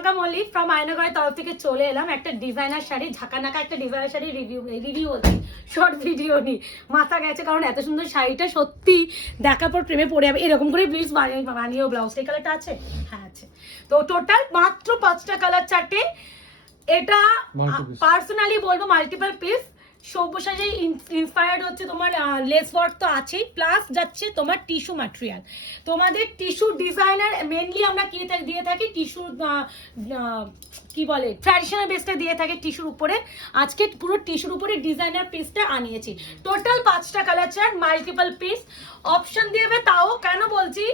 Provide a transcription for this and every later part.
Priyanka Mallick from আয়নাগরের তরফ থেকে চলে এলাম একটা ডিজাইনার শাড়ি, ঝাঁকানাকা একটা ডিজাইনার শাড়ি রিভিউ হচ্ছে, শর্ট ভিডিও নি, মাথা গেছে কারণ এত সুন্দর শাড়িটা সত্যি দেখার পর প্রেমে পড়ে যাবে। এরকম করে প্লিজ বানিয়েও ব্লাউজ। এই কালারটা আছে? হ্যাঁ আছে। তো টোটাল মাত্র 5টা কালার চার্টে। এটা পার্সোনালি বলবো মাল্টিপল পিস, সব্যসাচী ইন্সপায়ার্ড হচ্ছে তোমার লেস ওয়ার্ক তো আছেই, প্লাস যাচ্ছে তোমার টিস্যু ম্যাটেরিয়াল। তোমাদের টিস্যু ডিজাইনার মেনলি আমরা কি দিয়ে থাকি, টিস্যু কি বলে ট্র্যাডিশনাল বেসটা দিয়ে থাকে টিস্যুর উপরে। আজকে পুরো টিস্যুর উপরে ডিজাইনার পিসটা আনিয়েছি। টোটাল 5টা colour chart, multiple piece option দেবে। তাও কেন বলছি,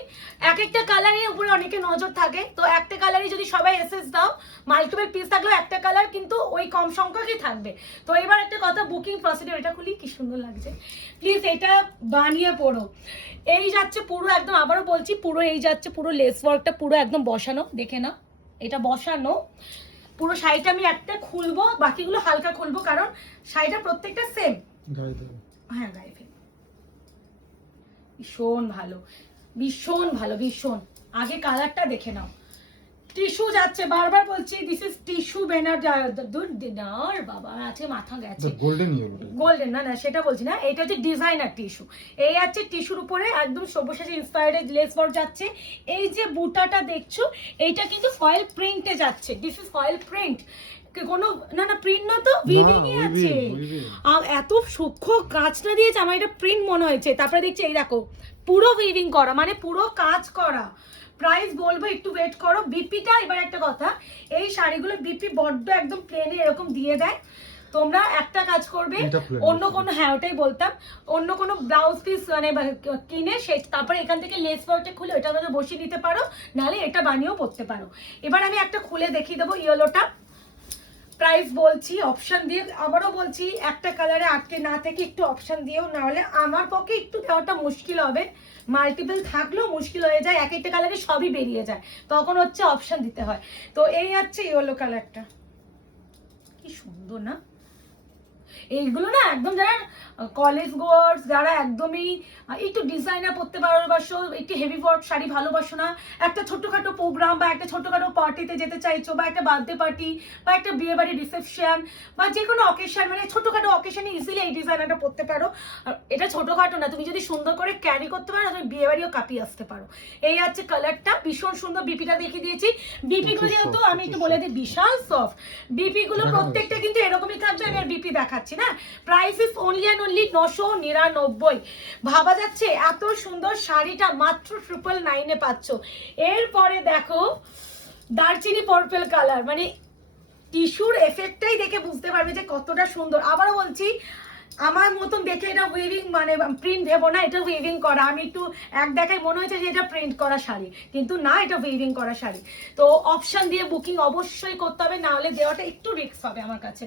এক একটা কালারের উপরে অনেকে নজর থাকে, তো একটা কালারই যদি সবাই এসএস দাও, মাল্টিপল পিস থাকলেও একটা কালার কিন্তু ওই কম সংখ্যকই থাকবে। তো এবার একটা কথা, বুকিং প্রসিডিউর, এটা খুলি কি সুন্দর লাগছে, প্লিজ এটা বানিয়ে পড়ো। এই যাচ্ছে পুরো একদম, আবারও বলছি পুরো এই যাচ্ছে পুরো লেস ওয়ার্কটা পুরো একদম বসানো, দেখে না এটা বসানো। পুরো শাড়িটা আমি একটা খুলবো, বাকিগুলো হালকা খুলবো কারণ শাড়িটা প্রত্যেকটা সেম। হ্যাঁ গায়ে ফেল, ভীষণ ভালো, ভীষণ ভালো, ভীষণ। আগে কালারটা দেখে নাও। টিস্যু যাচ্ছে, বারবার বলছি this is tissue banner dinner. বাবা আছে মাথা গেছে, গোল্ডেন না না সেটা বলছি না, এটা হচ্ছে ডিজাইনার টিস্যু। এই আছে টিস্যুর উপরে একদম সব্যসাচী ইন্সপায়ার্ড লেস ওয়ার্ক যাচ্ছে। এই যে বুটাটা দেখছো এইটা কিন্তু ফয়েল প্রিন্টে যাচ্ছে, দিস ইজ ফয়েল প্রিন্ট, কোনো না না প্রিন্ট না তো উইভিংই আছে। এত সূক্ষ্ম কাজটা দিয়েছে, আমার এটা প্রিন্ট মনে হয়েছে। তারপরে দেখছি এই দেখো পুরো উইভিং করা, মানে পুরো কাজ করা। প্রাইস বলবো, একটু ওয়েট করো। বিপিটা এবার একটা কথা, এই শাড়িগুলো বিপি বড্ড একদম প্লেনে এরকম দিয়ে দেয়। তোমরা একটা কাজ করবে, অন্য কোনো, হ্যাঁ ওটাই বলতাম, অন্য কোনো ব্লাউজ পিস মানে কিনে সেই তারপরে এখান থেকে লেস ওয়ার্কটা খুলে ওইটা মানে বসিয়ে নিতে পারো, নাহলে এটা বানিয়েও পরতে পারো। এবার আমি একটা খুলে দেখিয়ে দেবো ইয়েলোটা। প্রাইস বলছি অপশন দিয়ে, আবারও বলছি একটা কালারে আটকে না থেকে একটু অপশন দিয়েও, না হলে আমার পক্ষে একটু দেওয়াটা মুশকিল হবে। মাল্টিপল থাকলেও মুশকিল হয়ে যায়, এক একটা কালারে সবই বেরিয়ে যায়, তখন হচ্ছে অপশন দিতে হয়। তো এই হচ্ছে ইয়েলো কালারটা, কি সুন্দর না। এইগুলো না একদম যারা কলেজ গোয়ার্স, যারা একদমই একটু ডিজাইনার পড়তে ভালোবাসো, একটু হেভি ওয়ার্ক শাড়ি ভালোবাসো না, একটা ছোট্টখাটো প্রোগ্রাম বা একটা ছোট্টখাটো পার্টিতে যেতে চাইছো, বা একটা বার্থডে পার্টি বা একটা বিয়ে বাড়ির রিসেপশন বা যে কোনো অকেশন, মানে ছোটখাটো অকেশনে ইজিলি এই ডিজাইনারটা পড়তে পারো। আর এটা ছোটখাটো না, তুমি যদি সুন্দর করে ক্যারি করতে পারো তুমি বিয়ে বাড়িও কাঁপিয়ে আসতে পারো। এই আছে কালারটা, ভীষণ সুন্দর। বিপিটা দেখিয়ে দিয়েছি। বিপি গুলো যেহেতু আমি একটু বলে দিই বিশাল সফট, বিপি গুলো প্রত্যেকটা কিন্তু এরকমই থাকবে। আমি আর বিপি দেখাচ্ছি না। Price is only and only 999। ভাবা যাচ্ছে এত সুন্দর শাড়িটা মাত্র 999 পাচ্ছ। এরপরে দেখো দারচিনি পার্পল কালার, মানে টিস্যুর এফেক্টটাই দেখে বুঝতে পারবে যে কতটা সুন্দর। আবারও বলছি, আমার মতন দেখে এটা উইভিং মানে প্রিন্ট ভেবো না, এটা উইভিং করা। আমি একটু এক দেখায় মনে হয়েছে যে এটা প্রিন্ট করা শাড়ি, কিন্তু না, এটা উইভিং করা শাড়ি। তো অপশন দিয়ে বুকিং অবশ্যই করতে হবে, না হলে দেওয়াটা একটু রিস্ক হবে আমার কাছে।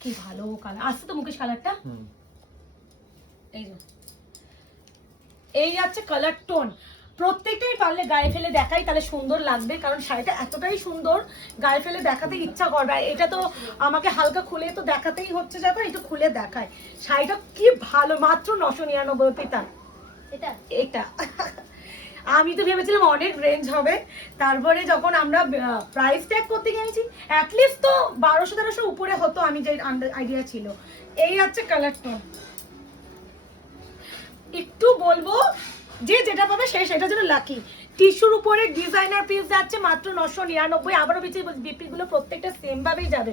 কি ভালো কালার আসছে তো মুকেশ কালারটা। এই যে এই যাচ্ছে কালার টোন, প্রত্যেকটাই পারলে গায়ে ফেলে দেখাই, তাহলে সুন্দর লাগবে। কারণ শাড়িটা এতটাই সুন্দর, গায়ে ফেলে দেখাতে ইচ্ছা করবে। এটা তো আমাকে হালকা খুলে তো দেখাতেই হচ্ছে, যাবে একটু খুলে দেখায়। শাড়িটা কি ভালো, মাত্র 999 তার। এটা এটা আমি তো ভেবেছিলাম অনেক রেঞ্জ হবে, তারপরে যখন আমরা প্রাইস ট্যাগ করতে গিয়েছি অ্যাটলিস্ট তো 1200-1300 উপরে হতো, আমি যে আইডিয়া ছিল। এই হচ্ছে কালার টোন। একটু বলবো যে যেটা পাবে সে সেটার জন্য লাকি। টিস্যুর উপরে ডিজাইনার পিস যাচ্ছে মাত্র 999। আবারও বিপি গুলো প্রত্যেকটা সেম ভাবেই যাবে।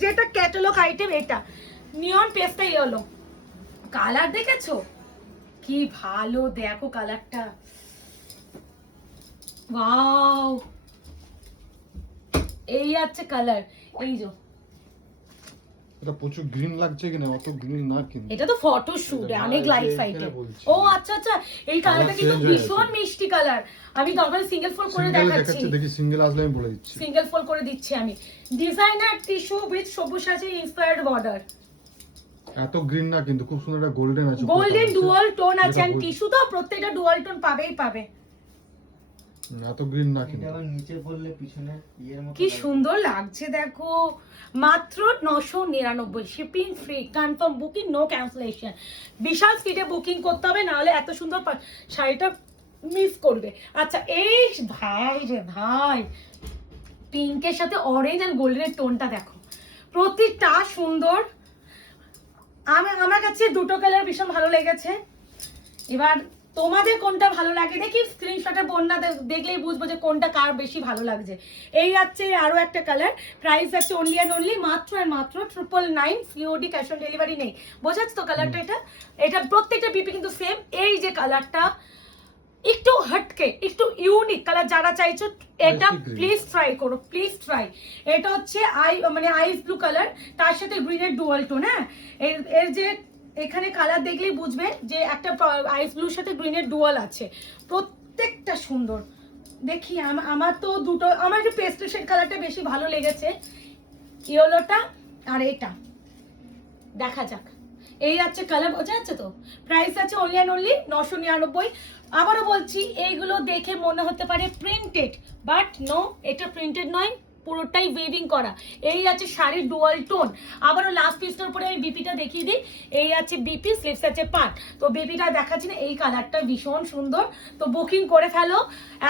যেটা ক্যাটালগ আইটেম, এটা নিয়ন পেস্টা ইয়েলো কালার, দেখেছো কি ভালো, দেখো কালারটা, ওয়াও। এই আছে কালার, এই যে এটা প্রচুর গ্রিন লাগছে কিনা, অত গ্রিন না কিন্তু এটা তো ফটো শুট অনেক লাইট ফাইটে। ও আচ্ছা আচ্ছা, এই কালারটা কিন্তু ভীষণ মিষ্টি কালার। আমি দরকার সিঙ্গেল ফোল্ড করে দেখাচ্ছি, দেখি সিঙ্গেল আসলে আমি বলে দিচ্ছি, সিঙ্গেল ফোল্ড করে দিচ্ছি আমি। ডিজাইনার টিস্যু উইথ সবুজ ইন্সপায়ার্ড বর্ডার। এত গ্রিন না কিন্তু খুব সুন্দর একটা গোল্ডেন আছে, গোল্ডেন ডুয়াল টোন আছে। আর টিস্যু তো প্রত্যেকটা ডুয়াল টোন পাবেই পাবে, এত গ্রিন না কিন্তু। আবার নিচে পড়লে পিছনে ইয়ের মতো কি সুন্দর লাগছে দেখো। মাত্র 999, shipping free, confirm booking, no cancellation. বিশাল স্পিডে বুকিং করতে হবে, না হলে এত সুন্দর শাড়িটা মিস করবে। আচ্ছা এই ভাই রে ভাই, পিঙ্কের সাথে অরেঞ্জ আর গোল্ডেনের টোনটা দেখো, প্রতিটা সুন্দর। আমার কাছে দুটো কালার ভীষণ ভালো লেগেছে। এবার তোমাদের কোনটা ভালো লাগে দেখি স্ক্রিনশটে বন্যা দেখলেই বুঝবো যে কোনটা কার বেশি ভালো লাগছে। এই আছে আরো একটা কালার, প্রাইস আছে অনলি অ্যান্ড অনলি মাত্র আর মাত্র 999, সিওডি ক্যাশ অন ডেলিভারি নেই। বোঝাচ্ছ তো কালারটা? এটা প্রত্যেকটা বিপি কিন্তু সেম। এই যে কালারটা একটু হটকে, একটু ইউনিক কালার, যারা চাইছো এটা প্লিজ ট্রাই করো, প্লিজ ট্রাই। এটা হচ্ছে আইস ব্লু কালার, তার সাথে গ্রিনের ডুয়াল টোন। হ্যাঁ, এর যে এখানে কালার দেখলেই বুঝবে যে একটা আইস ব্লুর সাথে গ্রিনের ডুয়াল আছে, প্রত্যেকটা সুন্দর। দেখি আমার তো দুটো, আমার একটু পেস্টেল শেড কালারটা বেশি ভালো লেগেছে, ইয়েলোটা আর এটা। দেখা যাক। এই আছে কালার, বোঝা যাচ্ছে তো? প্রাইস আছে অনলি অ্যান্ড অনলি 999। আবারও বলছি, এইগুলো দেখে মনে হতে পারে প্রিন্টেড, বাট নো, এটা প্রিন্টেড নয়, পুরোটাই ওয়েভিং করা। এই আছে শাড়ির ডুয়াল টোন। আবারও লাস্ট পিসটার উপরে আমি বিপিটা দেখিয়ে দিই। এই আছে বিপি, স্লিভস আছে পাট। তো বিপিটা দেখাচ্ছি না, এই কালারটা ভীষণ সুন্দর। তো বুকিং করে ফেলো।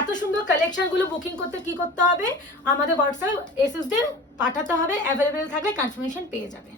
এত সুন্দর কালেকশনগুলো বুকিং করতে কি করতে হবে? আমাদের হোয়াটসঅ্যাপ এসএস দিয়ে পাঠাতে হবে, অ্যাভেলেবেল থাকলে কনফার্মেশন পেয়ে যাবে।